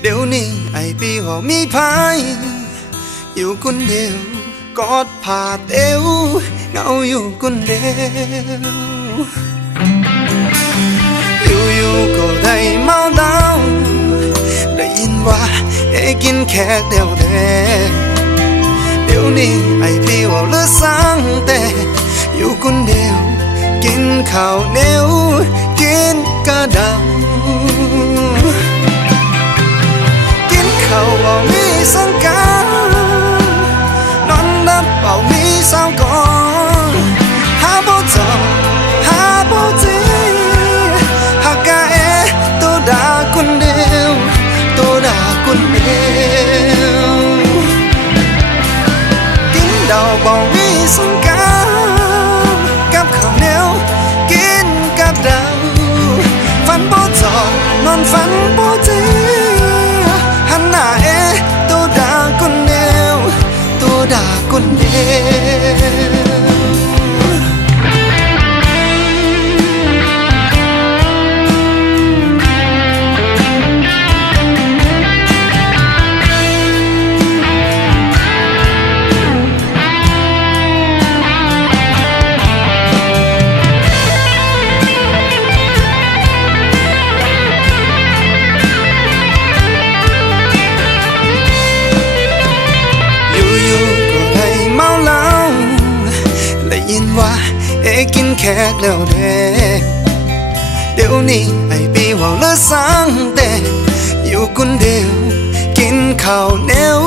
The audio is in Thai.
เดี๋ยวนี้ไอ้ปีว่ามีพายอยู่คนเดียวกอดผ่าเตียวเหงาอยู่คนเดียวอยู่ๆก็ได้เมาเหล้าได้ยินว่ากินแขกเดียวเดี๋ยวนี้ไอ้พี่ว่าเลือดสังแต่อยู่คนเดียวกินข้าวเหนียวกินกระดากินข้าวว่ามีสังกานอนนับเป่ามีสาวก่อนหาบ่เจอหาบ่เจอหากะตัวด่าคนเดียวตัวด่าคนเดียวกินดาวบ่มีสังกากับข้าวเหนียวกินกับดาวฝันบ่จอดนอนฝันบ่เจอหันหน้าตัวด่าคนเดียวตัวด่าคนเดียวยินว่ากินแขกแล้วเดี๋ยวนี้ไอ้ปีว่าเลือดสังแต่อยู่คนเดียวกินข้าวเหนียว